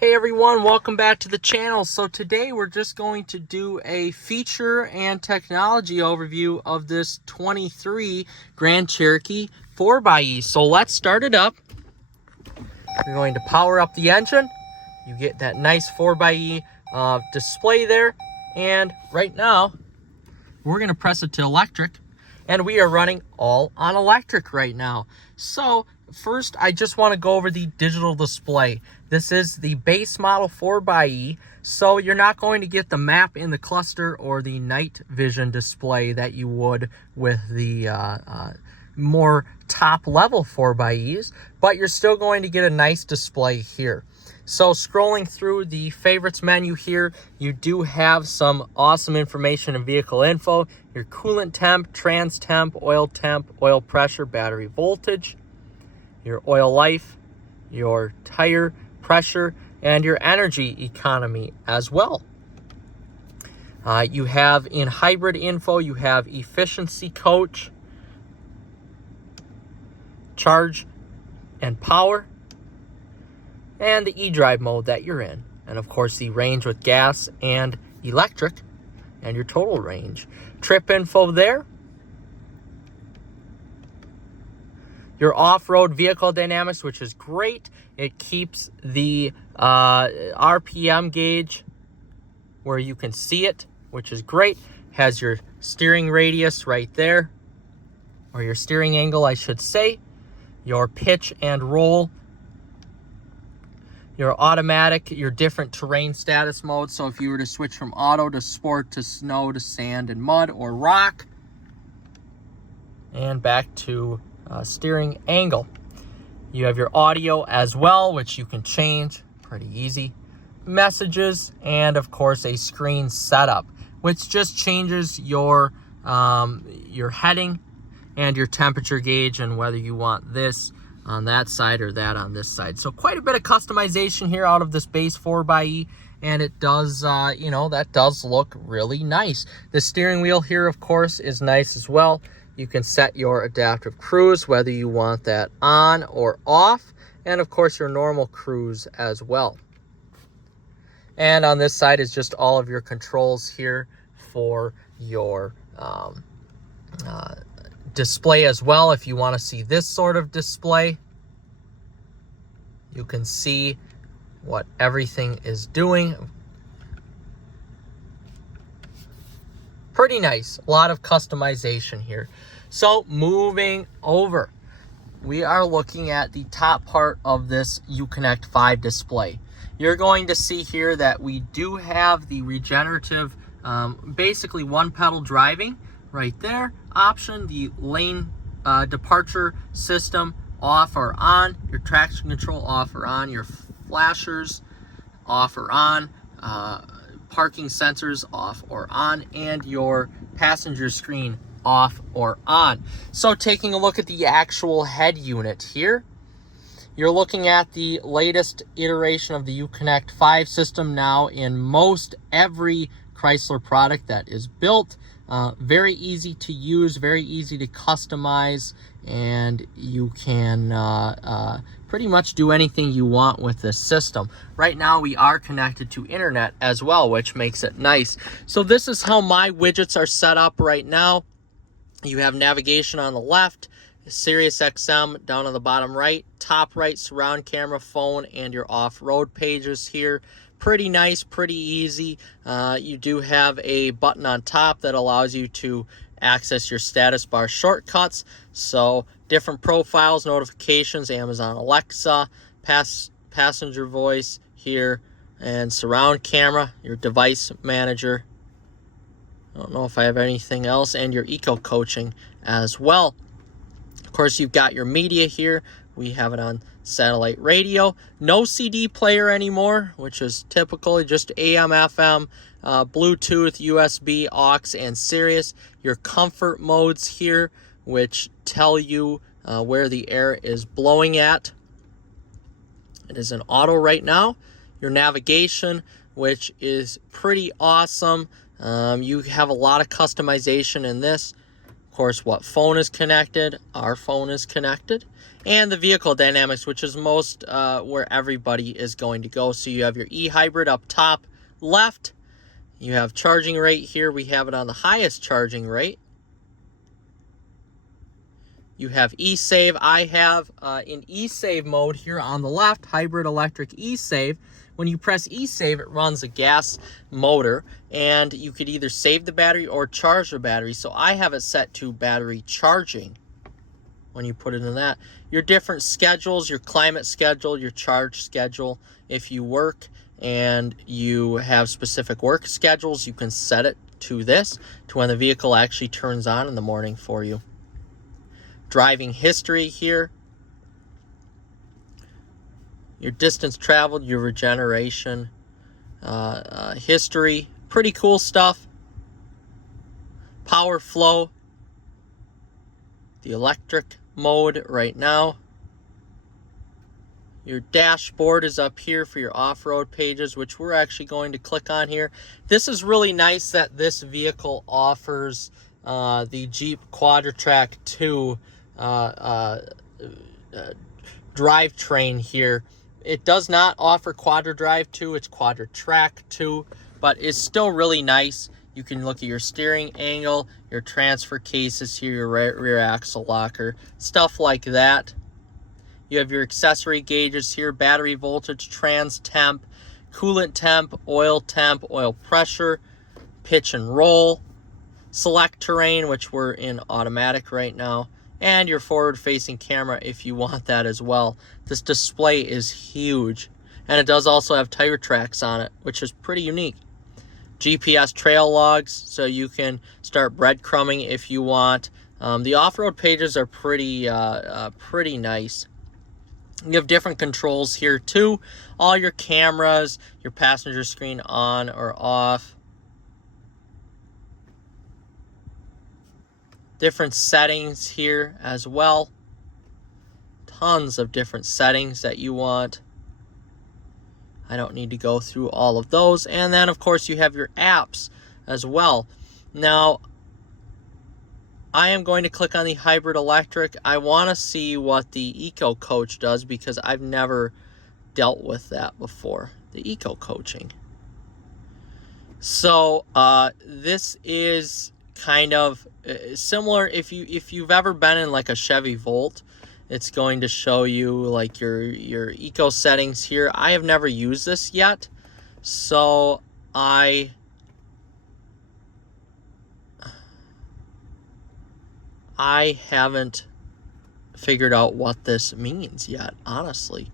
Hey everyone, welcome back to the channel. So today we're just going to do a feature and technology overview of this 23 Grand Cherokee 4xe. So let's start it up. You're going to power up the engine. You get that nice 4xe display there. And right now, we're going to press it to electric. And we are running all on electric right now. So first, I just want to go over the digital display. This is the base model 4xe, so you're not going to get the map in the cluster or the night vision display that you would with the more top level 4xes, but you're still going to get a nice display here. So scrolling through the favorites menu here, you do have some awesome information and vehicle info, your coolant temp, trans temp, oil pressure, battery voltage, your oil life, your tire pressure, and your energy economy as well. You have in hybrid info, you have efficiency coach, charge and power, and the e-drive mode that you're in. And of course the range with gas and electric and your total range. Trip info there. Your off-road vehicle dynamics, which is great. It keeps the RPM gauge where you can see it, which is great. Has your steering radius right there, or your steering angle, I should say. Your pitch and roll. Your automatic, your different terrain status modes. So if you were to switch from auto to sport to snow to sand and mud or rock. And back to steering angle. You have your audio as well, which you can change pretty easy. Messages, and of course a screen setup, which just changes your heading and your temperature gauge and whether you want this on that side or that on this side. So quite a bit of customization here out of this base 4xe, and it does, that does look really nice. The steering wheel here, of course, is nice as well. You can set your adaptive cruise, whether you want that on or off, and of course your normal cruise as well. And on this side is just all of your controls here for your display as well. If you want to see this sort of display, you can see what everything is doing. Pretty nice. A lot of customization here. So moving over, we are looking at the top part of this Uconnect 5 display. You're going to see here that we do have the regenerative, basically one pedal driving right there option, the lane departure system off or on, your traction control off or on, your flashers off or on, parking sensors off or on, and your passenger screen off or on. So taking a look at the actual head unit here, you're looking at the latest iteration of the Uconnect 5 system now in most every Chrysler product that is built. Very easy to use, very easy to customize, and you can pretty much do anything you want with this system. Right now we are connected to internet as well, which makes it nice. So this is how my widgets are set up right now. You have navigation on the left, Sirius XM down on the bottom right, top right surround camera, phone, and your off-road pages here. Pretty nice, pretty easy. You do have a button on top that allows you to access your status bar shortcuts. So different profiles, notifications, Amazon Alexa, passenger voice here, and surround camera, your device manager. I don't know if I have anything else, and your eco coaching as well. Of course, you've got your media here. We have it on satellite radio. No CD player anymore, which is typical. Just AM, FM, Bluetooth, USB, aux, and Sirius. Your comfort modes here, which tell you where the air is blowing at. It is in auto right now. Your navigation, which is pretty awesome. You have a lot of customization in this. Of course, what phone is connected? Our phone is connected. and the vehicle dynamics, which is most where everybody is going to go. So you have your e-hybrid up top left. You have charging rate here. We have it on the highest charging rate. You have e-save. I have in e-save mode here on the left, hybrid electric e-save. When you press e-save, it runs a gas motor, and you could either save the battery or charge the battery. So I have it set to battery charging when you put it in that. Your different schedules, your climate schedule, your charge schedule. If you work and you have specific work schedules, you can set it to this, to when the vehicle actually turns on in the morning for you. Driving history here. Your distance traveled, your regeneration history. Pretty cool stuff. Power flow. The electric mode right now. Your dashboard is up here for your off-road pages, which we're actually going to click on here. This is really nice that this vehicle offers the Jeep Quadra-Trac 2 drivetrain here. It does not offer Quadra Drive 2, it's Quadra-Trac 2, but it's still really nice. You can look at your steering angle, your transfer cases here, your rear axle locker, stuff like that. You have your accessory gauges here, battery voltage, trans temp, coolant temp, oil pressure, pitch and roll, select terrain, which we're in automatic right now, and your forward-facing camera if you want that as well. This display is huge, and it does also have tire tracks on it, which is pretty unique. GPS trail logs, so you can start breadcrumbing if you want. The off-road pages are pretty nice. You have different controls here too. All your cameras, your passenger screen on or off. Different settings here as well. Tons of different settings that you want. I don't need to go through all of those. And then, of course, you have your apps as well. Now, I am going to click on the hybrid electric. I want to see what the Eco Coach does because I've never dealt with that before, the Eco Coaching. So this is kind of similar. If you've ever been in like a Chevy Volt, it's going to show you like your eco settings here. I have never used this yet, so I haven't figured out what this means yet, honestly.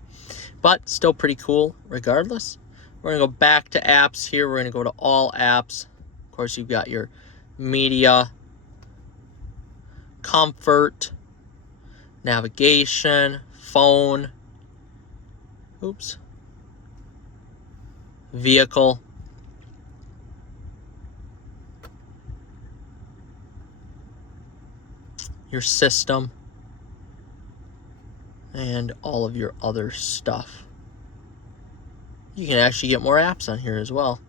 But still pretty cool regardless. We're going to go back to apps here. We're going to go to all apps. Of course, you've got your media, comfort, navigation, phone, vehicle, your system, and all of your other stuff. You can actually get more apps on here as well.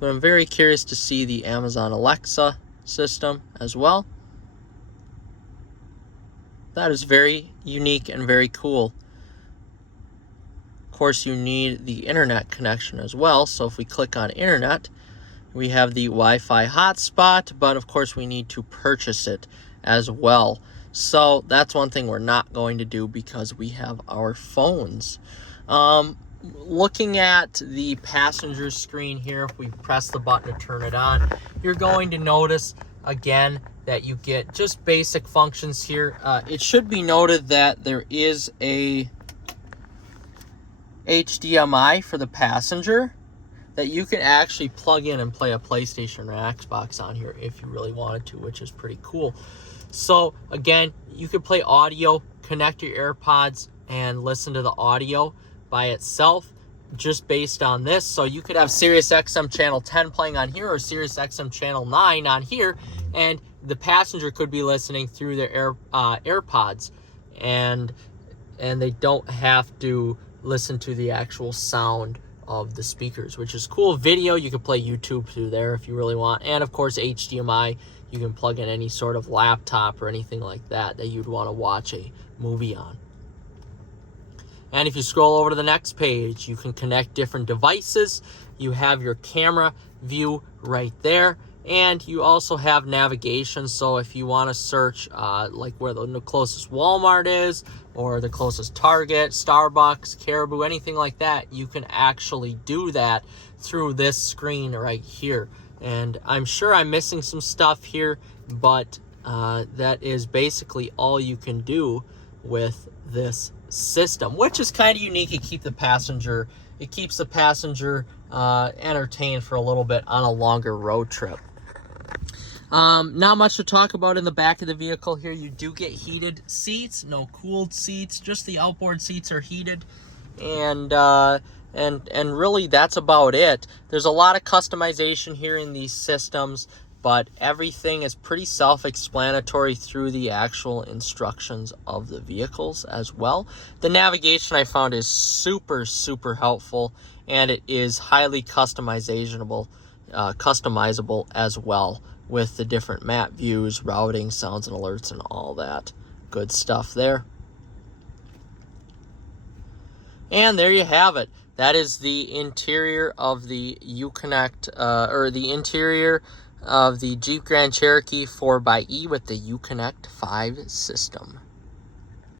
But I'm very curious to see the Amazon Alexa system as well. That is very unique and very cool. Of course, you need the internet connection as well. So if we click on internet, we have the Wi-Fi hotspot, but of course we need to purchase it as well. So that's one thing we're not going to do because we have our phones. Looking at the passenger screen here, if we press the button to turn it on, you're going to notice again that you get just basic functions here. It should be noted that there is a HDMI for the passenger that you can actually plug in and play a PlayStation or an Xbox on here if you really wanted to, which is pretty cool. So again, you could play audio, connect your AirPods and listen to the audio by itself just based on this. So you could have Sirius XM channel 10 playing on here or Sirius XM channel 9 on here, and the passenger could be listening through their AirPods, and they don't have to listen to the actual sound of the speakers, which is cool. Video, you can play YouTube through there if you really want, and of course HDMI, you can plug in any sort of laptop or anything like that you'd want to watch a movie on. And if you scroll over to the next page, you can connect different devices. You have your camera view right there. And you also have navigation. So if you want to search like where the closest Walmart is, or the closest Target, Starbucks, Caribou, anything like that, you can actually do that through this screen right here. And I'm sure I'm missing some stuff here, but that is basically all you can do with this system, which is kind of unique. It keeps the passenger entertained for a little bit on a longer road trip. Not much to talk about in the back of the vehicle here. You do get heated seats, no cooled seats, just the outboard seats are heated, and really that's about it. There's a lot of customization here in these systems, but everything is pretty self-explanatory through the actual instructions of the vehicles as well. The navigation I found is super, super helpful, and it is highly customizable as well, with the different map views, routing, sounds and alerts, and all that good stuff there. And there you have it. That is the interior of the Uconnect, or the interior of the Jeep Grand Cherokee 4xe with the Uconnect 5 system.